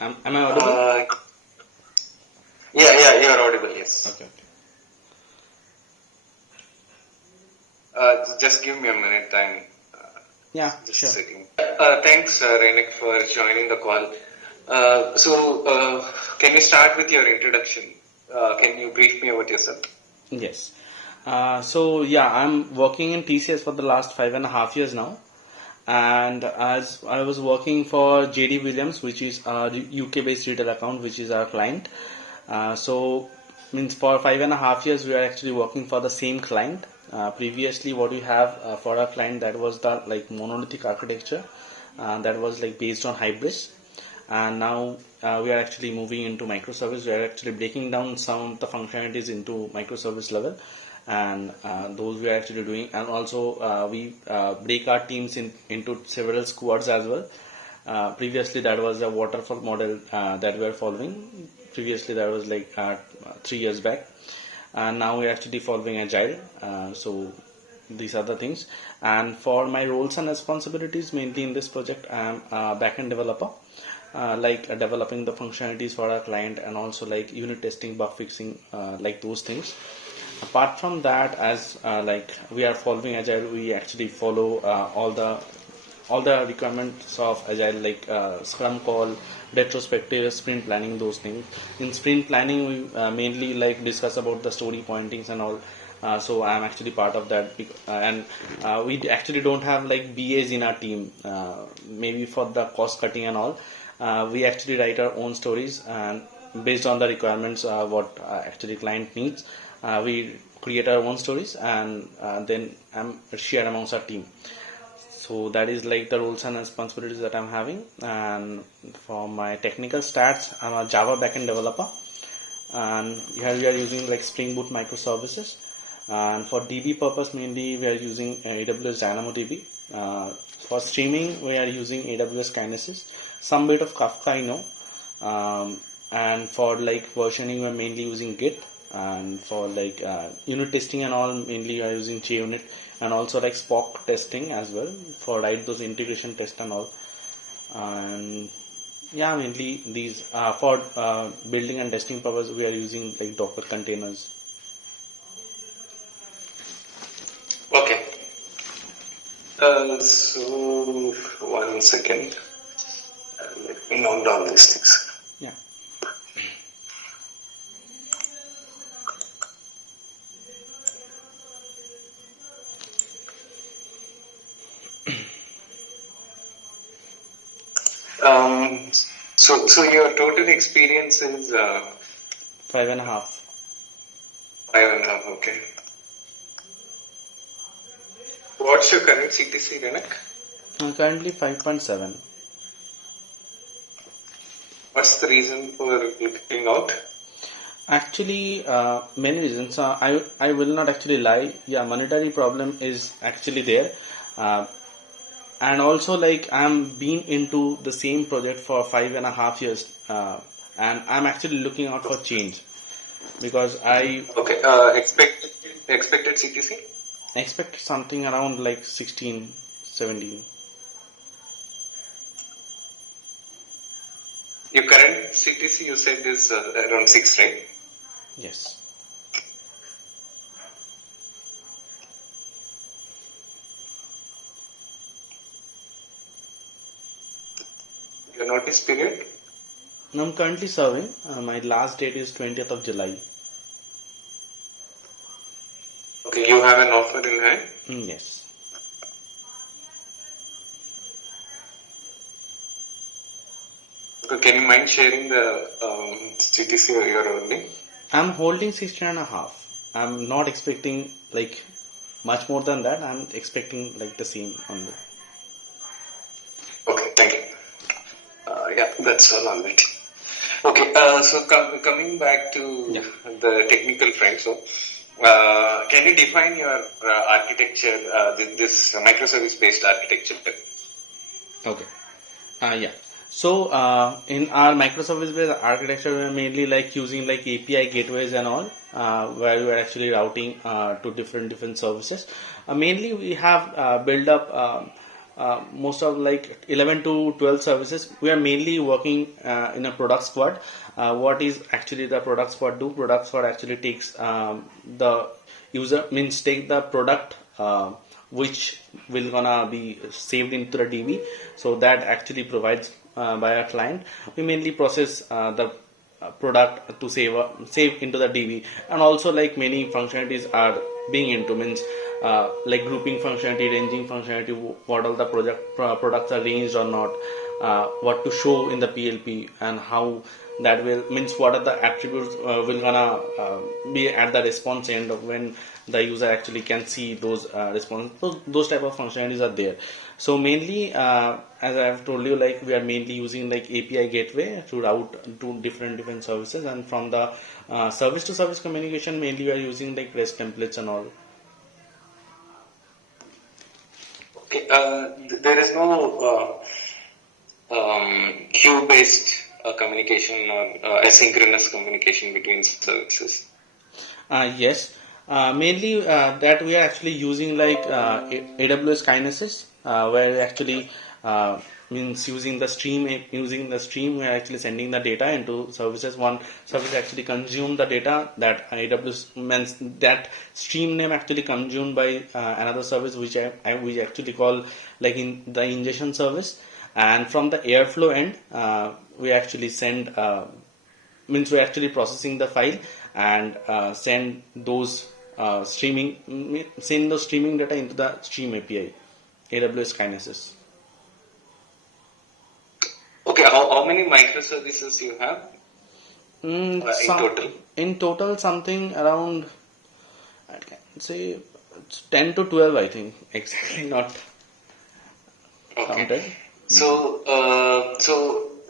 Am I audible? Yeah, you are audible, yes. Okay. Just give me a minute, I'm Yeah, just sure. sitting. Thanks, Renik, for joining the call. Can you start with your introduction? Can you brief me about yourself? Yes. I'm working in TCS for the last 5.5 years now. And as I was working for JD Williams, which is a UK based retail account, which is our client. Means for 5.5 years, we are actually working for the same client. Previously, what we have for our client, that was the like monolithic architecture that was like based on Hybris. And now we are actually moving into microservice. We are actually breaking down some of the functionalities into microservice level, and those we are actually doing. And also we break our teams into several squads as well. Previously that was a waterfall model that we are following. Previously that was like 3 years back, and now we're actually following agile. So these are the things. And for my roles and responsibilities, mainly in this project, I am a backend developer, developing the functionalities for our client, and also like unit testing, bug fixing, like those things. Apart from that, as like we are following agile, we actually follow all the requirements of agile, like scrum call, retrospective, sprint planning, those things. In sprint planning, we mainly like discuss about the story pointings and all. So I'm actually part of that, and we actually don't have like BAs in our team, maybe for the cost cutting and all. We actually write our own stories, and based on the requirements what actually client needs, we create our own stories, and then share amongst our team. So that is like the roles and responsibilities that I'm having. And for my technical stats, I'm a Java backend developer, and here we are using like Spring Boot microservices. And for DB purpose, mainly we are using AWS DynamoDB. For streaming, we are using AWS Kinesis, some bit of Kafka I know. And for like versioning, we're mainly using Git. And for like unit testing and all, mainly we are using JUnit, and also like Spock testing as well for write those integration tests and all. And yeah, mainly these for building and testing purpose, we are using like Docker containers. Okay. So, 1 second. Let me note down these things. Yeah. So your total experience is 5.5. 5.5. Okay. What's your current CTC, Renek? Currently 5.7. What's the reason for looking out? Actually, many reasons. I will not actually lie. Yeah, monetary problem is actually there, and also like I'm been into the same project for 5.5 years, and I'm actually looking out for change, because I Okay. Expected CTC? expect something around like 16, 17. Your current CTC you said is around 6, right? Yes. Your notice period? I'm currently serving. My last date is 20th of July. Okay, you have an offer in hand? Yes. Okay, can you mind sharing the CTC you're holding? I'm holding 16.5. I'm not expecting like much more than that. I'm expecting like the same only. Okay, thank you. Yeah, that's all on it. Okay, so coming back to the technical front, so can you define your architecture, this microservice-based architecture? Okay. Yeah. So in our microservice-based architecture, we're mainly like using like API gateways and all, where we are actually routing to different services. Mainly, we have built up most of like 11 to 12 services. We are mainly working in a product squad. What is actually the product squad do? Product squad actually takes the user, means take the product which will gonna be saved into the DB. So that actually provides by our client. We mainly process the product to save into the DB, and also like many functionalities are being into, means like grouping functionality, ranging functionality, what all the products are ranged or not, what to show in the PLP, and how that will, means what are the attributes will gonna be at the response end of when the user actually can see those response. Those type of functionalities are there. So mainly, as I have told you, like we are mainly using like API gateway to route to different services, and from the service to service communication, mainly we are using like REST templates and all. Okay, there is no queue-based communication or asynchronous communication between services. Yes, mainly that we are actually using like AWS Kinesis, where we actually means using the stream we are actually sending the data into services. One service actually consume the data that AWS means that stream name actually consumed by another service which we actually call like in the ingestion service, and from the Airflow end we actually send means we're actually processing the file and send those send the streaming data into the stream API, AWS Kinesis. Okay, how many microservices you have in total? In total, something around, I can say, it's 10 to 12, I think. Exactly not counted. So,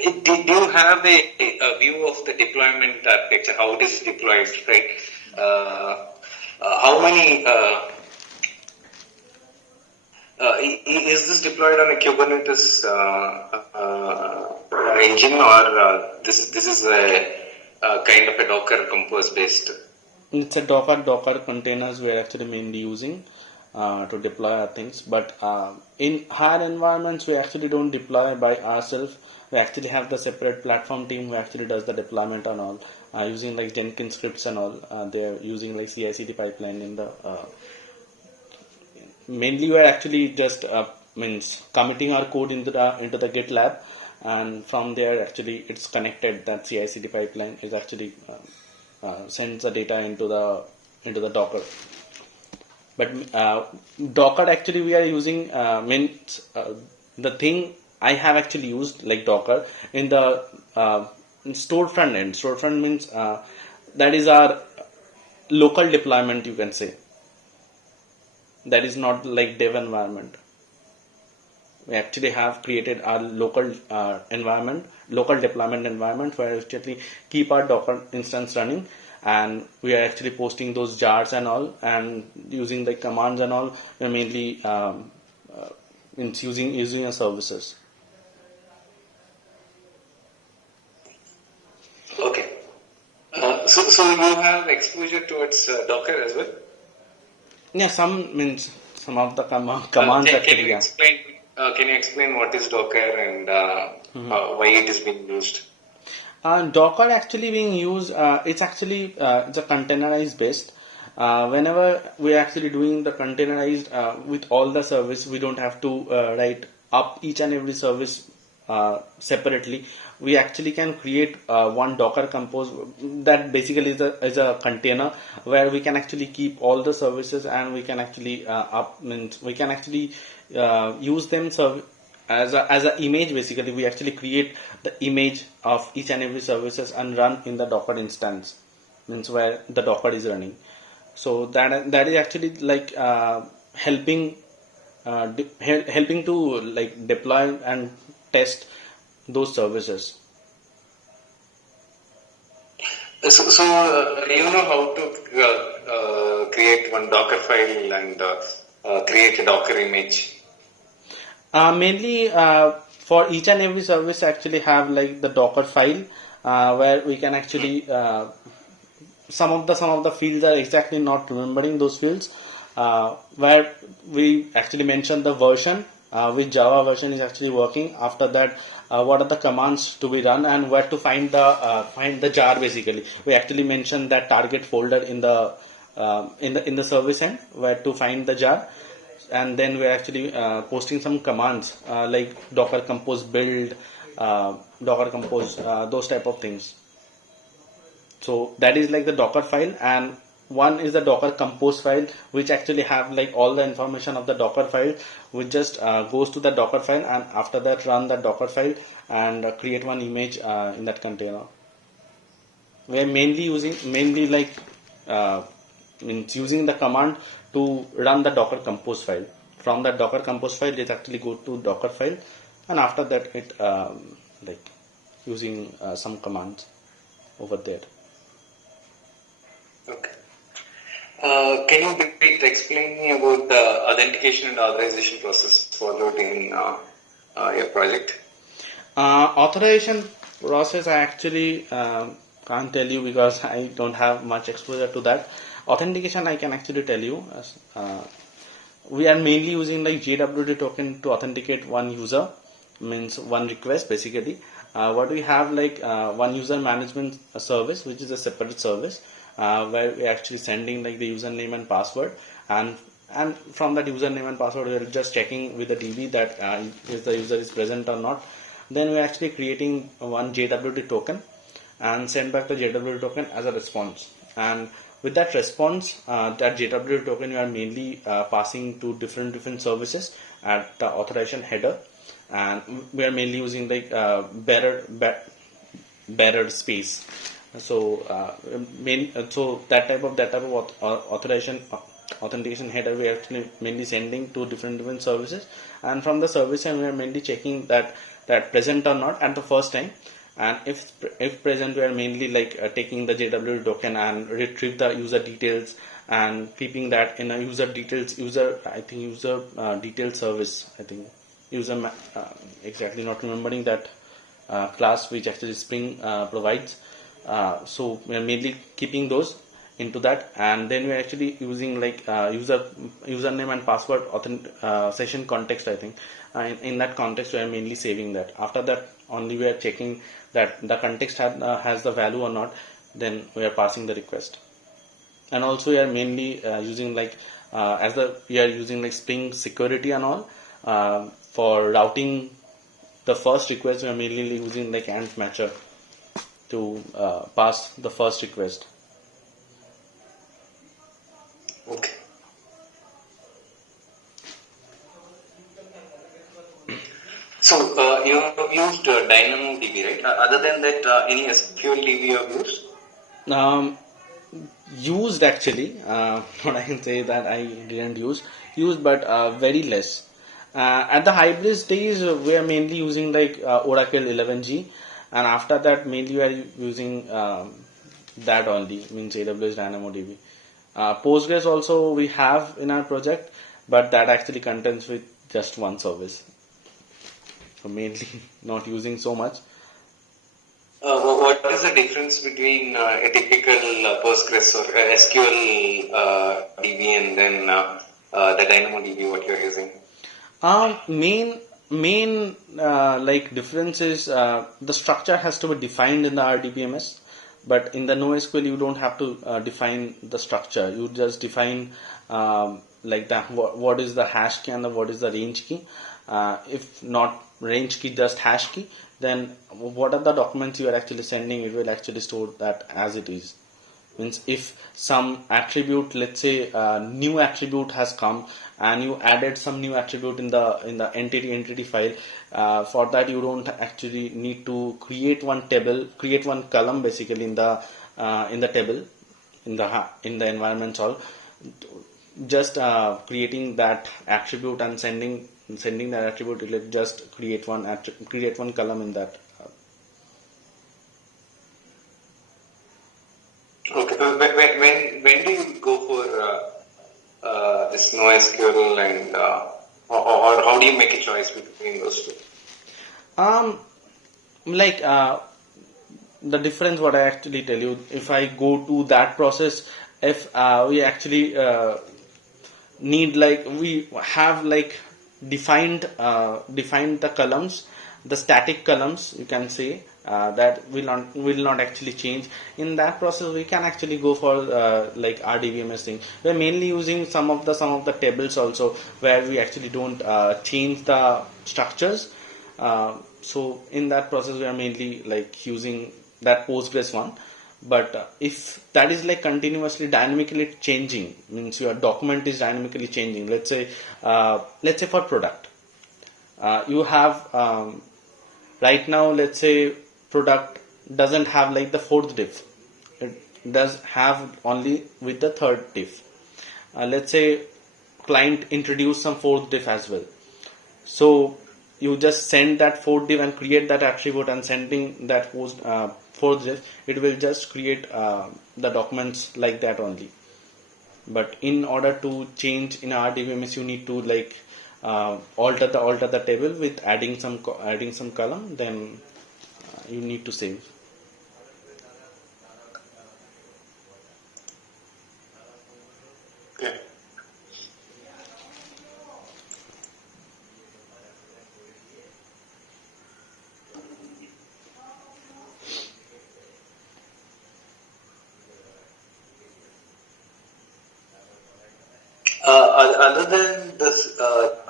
do you have a view of the deployment architecture, how it is deployed, right? How many, is this deployed on a Kubernetes engine, or this is a kind of a Docker Compose based? It's a Docker containers we are actually mainly using to deploy our things. But in higher environments, we actually don't deploy by ourselves. We actually have the separate platform team who actually does the deployment and all, using like Jenkins scripts and all. They're using like CI/CD pipeline in the. Mainly, we are actually just means committing our code into the GitLab, and from there actually it's connected. That CI/CD pipeline is actually sends the data into the Docker. But Docker actually we are using means the thing I have actually used like Docker in the storefront end. Storefront means that is our local deployment, you can say. That is not like dev environment. We actually have created our local environment, local deployment environment, where we actually keep our Docker instance running, and we are actually posting those jars and all, and using the commands and all. We're mainly using our services. Okay. So you have exposure towards Docker as well? Yeah, some of the commands Can actually. you explain? Can you explain what is Docker and why it is being used? Docker actually being used, it's actually it's a containerized based. Whenever we're actually doing the containerized with all the service, we don't have to write up each and every service separately. We actually can create one Docker Compose that basically is a container where we can actually keep all the services, and we can actually we can actually use them as a image. Basically, we actually create the image of each and every services and run in the Docker instance, means where the Docker is running. So that is actually like helping helping to like deploy and test those services. So you know how to create one Docker file and create a Docker image? Mainly for each and every service actually have like the Docker file where we can actually some of the fields are exactly not remembering those fields, where we actually mention the version which Java version is actually working. After that, what are the commands to be run and where to find the jar. Basically, we actually mentioned that target folder in the in the service end where to find the jar, and then we're actually posting some commands like docker compose build, docker compose, those type of things. So that is like the docker file, and one is the docker compose file, which actually have like all the information of the docker file, which just goes to the docker file, and after that run the docker file and create one image in that container. We are mainly like means using the command to run the docker compose file. From that docker compose file, it actually go to docker file, and after that it like using some commands over there. Okay. Can you explain me about the authentication and authorization process followed in your project? Authorization process I actually can't tell you because I don't have much exposure to that. Authentication I can actually tell you. We are mainly using like JWT token to authenticate one user, means one request basically. What we have like one user management service, which is a separate service where we're actually sending like the username and password, and from that username and password we're just checking with the DB that if the user is present or not. Then we're actually creating one JWT token and send back the JWT token as a response. And with that response, that JWT token we are mainly passing to different services at the authorization header, and we are mainly using like bearer space. So so that type of authentication header we are actually mainly sending to different services, and from the service end we are mainly checking that present or not at the first time, and if present we are mainly like taking the JWT token and retrieve the user details and keeping that in a user details service. I think exactly not remembering that class which actually Spring provides. So we are mainly keeping those into that, and then we are actually using like username and password session context. I think in that context we are mainly saving that. After that only we are checking that the context has the value or not. Then we are passing the request, and also we are mainly using like we are using like Spring security and all for routing the first request. We are mainly using like ANT matcher to pass the first request. Okay. So you have used DynamoDB, right? Other than that, any SQL DB you have used? Used actually, what I can say that I didn't used, but very less. At the hybrid days, we are mainly using like Oracle 11g, and after that mainly we are using that only, means AWS DynamoDB. Postgres also we have in our project, but that actually contains with just one service. So mainly not using so much. What is the difference between a typical Postgres or SQL DB and then the DynamoDB what you're using? Main like difference is the structure has to be defined in the RDBMS, but in the NoSQL you don't have to define the structure. You just define like that what is the hash key and what is the range key. If not range key, just hash key, then what are the documents you are actually sending, it will actually store that as it is. Means if some attribute, let's say new attribute has come and you added some new attribute in the entity file, for that you don't actually need to create one table, create one column basically in the table in the environment all. Just creating that attribute and sending that attribute, it will just create one column in that. Okay. When do you go for this NoSQL and or how do you make a choice between those two? Like the difference, what I actually tell you, if I go to that process, if we actually need like we have like defined the columns, the static columns, you can say, that will not actually change. In that process we can actually go for like RDBMS thing. We're mainly using some of the tables also, where we actually don't change the structures. So in that process we are mainly like using that Postgres one. But if that is like continuously dynamically changing, means your document is dynamically changing, let's say for product, you have right now, let's say product doesn't have like the fourth diff, it does have only with the third diff. Let's say client introduce some fourth diff as well, so you just send that fourth div and create that attribute, and sending that fourth div, it will just create the documents like that only. But in order to change in RDBMS, you need to like alter the table with adding some column. Then you need to save. Okay. Other than this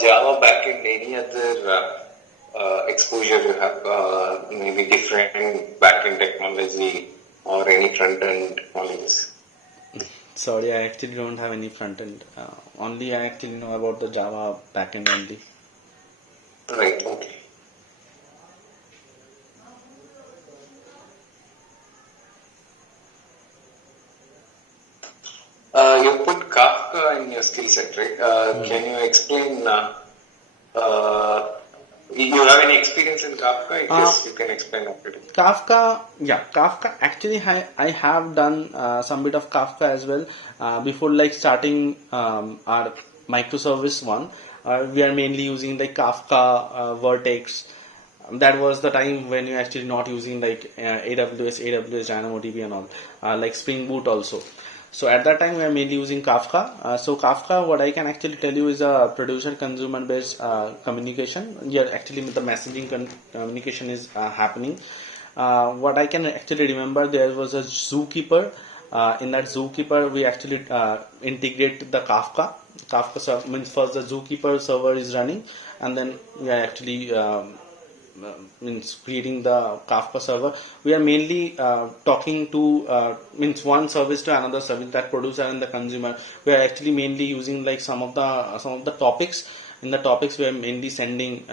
Java backend, any other exposure you have, maybe different backend technology or any front end technologies? Sorry, I actually don't have any front end. Only I actually know about the Java backend only. Right, okay. You put Kafka in your skill set, right? Can you explain? You have any experience in Kafka? If yes, you can explain a bit. Kafka. Actually, I have done some bit of Kafka as well. Before like starting our microservice one, we are mainly using like Kafka, Vertex. That was the time when you're actually not using like AWS DynamoDB and all, like Spring Boot also. So at that time we are mainly using Kafka. So Kafka, what I can actually tell you, is a producer-consumer based communication. Here actually the messaging communication is happening. What I can actually remember, there was a Zookeeper. In that Zookeeper, we actually integrate the Kafka. Kafka server means first the Zookeeper server is running, and then we are actually means creating the Kafka server. We are mainly talking to means one service to another service, that producer and the consumer. We are actually mainly using like some of the topics. In the topics, we are mainly sending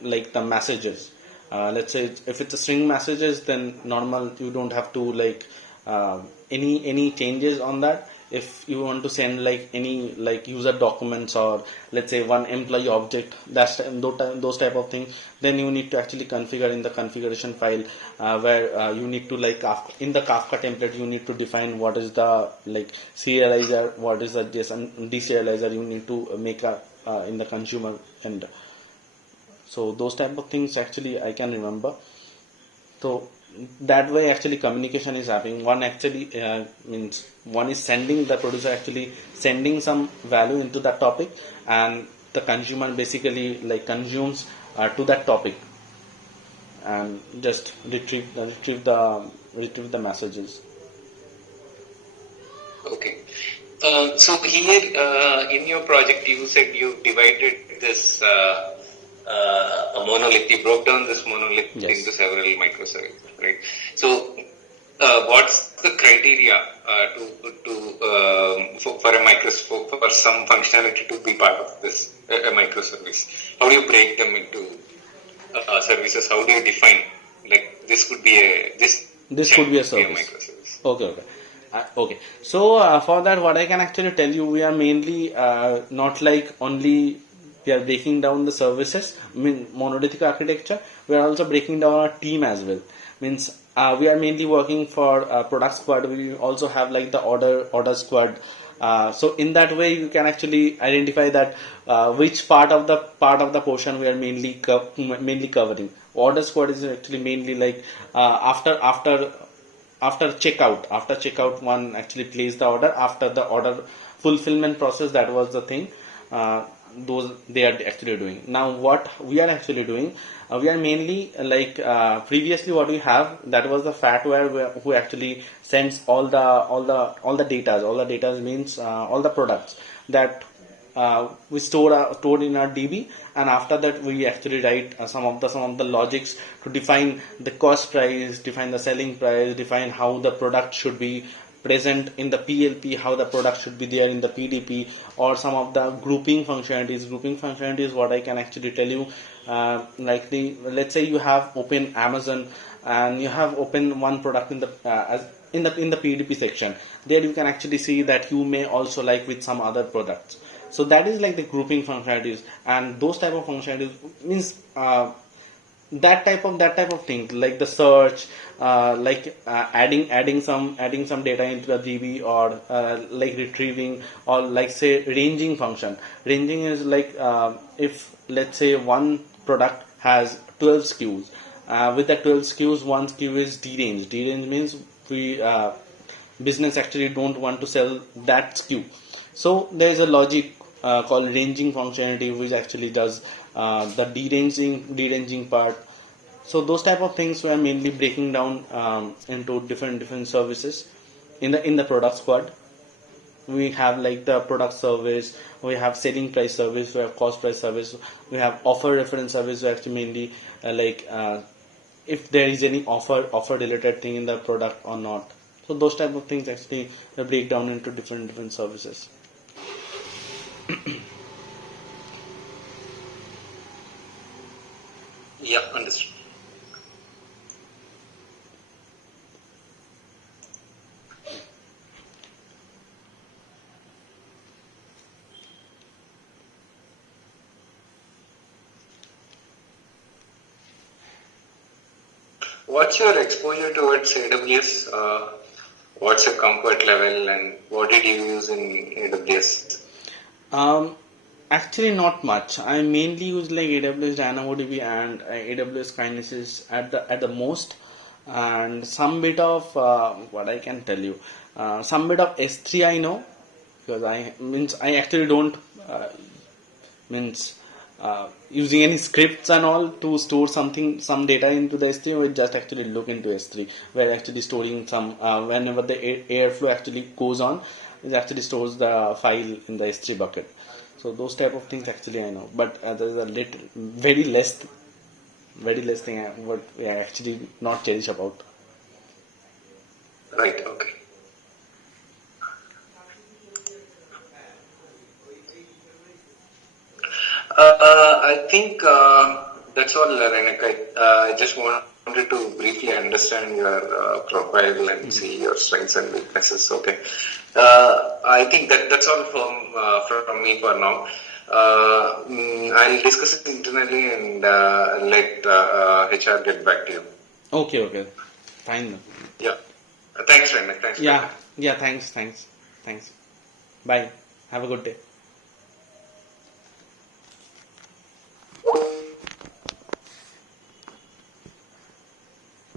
like the messages. Let's say if it's a string messages, then normal, you don't have to like any changes on that. If you want to send like any like user documents, or let's say one employee object, that's those type of things, then you need to actually configure in the configuration file, where you need to like in the Kafka template, you need to define what is the like serializer, what is the deserializer you need to make in the consumer end. So those type of things actually I can remember. So that way actually communication is happening. One actually means one is sending, the producer actually sending some value into that topic, and the consumer basically like consumes to that topic and just retrieve the messages. Okay. So here in your project, you said you divided this a monolith. You broke down this monolith Yes. into several microservices, right? So what's the criteria for a for some functionality to be part of this a microservice? How do you break them into services? How do you define, like, this could be a This could be a service. microservice? Okay. So for that, what I can actually tell you, we are mainly not like only we are breaking down the services, monolithic architecture. We are also breaking down our team as well. Means we are mainly working for product squad. We also have like the order squad. So in that way, you can actually identify that which part of the portion we are mainly covering. Order squad is actually mainly like after checkout one actually place the order. After the order fulfillment process, that was the thing. those they are actually doing. Now what we are actually doing, we are mainly previously what we have, that was the fatware who actually sends all the data means all the products that we stored in our DB, and after that we actually write some of the logics to define the cost price, define the selling price, define how the product should be present in the PLP, how the product should be there in the PDP, or some of the grouping functionalities. Grouping functionalities, what I can actually tell you, let's say you have open Amazon and you have open one product in the in the PDP section. There you can actually see that you may also like with some other products. So that is like the grouping functionalities, and those type of functionalities means that type of thing, like the search, adding some data into the DB, or like retrieving, or like say ranging function. Ranging is like if let's say one product has 12 SKUs, with the 12 SKUs, one SKU is derange. Derange means we business actually don't want to sell that SKU. So there is a logic called ranging functionality, which actually does the deranging part. So those type of things we are mainly breaking down into different services in the product squad. We have like the product service, we have selling price service, we have cost price service, we have offer reference service. We actually mainly if there is any offer related thing in the product or not. So those type of things actually break down into different services. Yeah, understood. What's your exposure towards AWS? What's your comfort level, and what did you use in AWS? Um, Actually, not much. I mainly use like AWS DynamoDB and AWS Kinesis at the most, and some bit of what I can tell you, some bit of S3 I know, because I actually don't means using any scripts and all to store some data into the S3. We just actually look into S3. We're actually storing some whenever the airflow actually goes on, it actually stores the file in the S3 bucket. So those type of things actually I know, but there's a little very less thing what we are actually not cherish about. Right, okay. I think that's all, Renek. I just wanted to briefly understand your profile and see your strengths and weaknesses. Okay. I think that's all from me for now. I'll discuss it internally and let HR get back to you. Okay, fine then. Yeah. Thanks, Renek. Thanks. Yeah, thanks. Bye. Have a good day.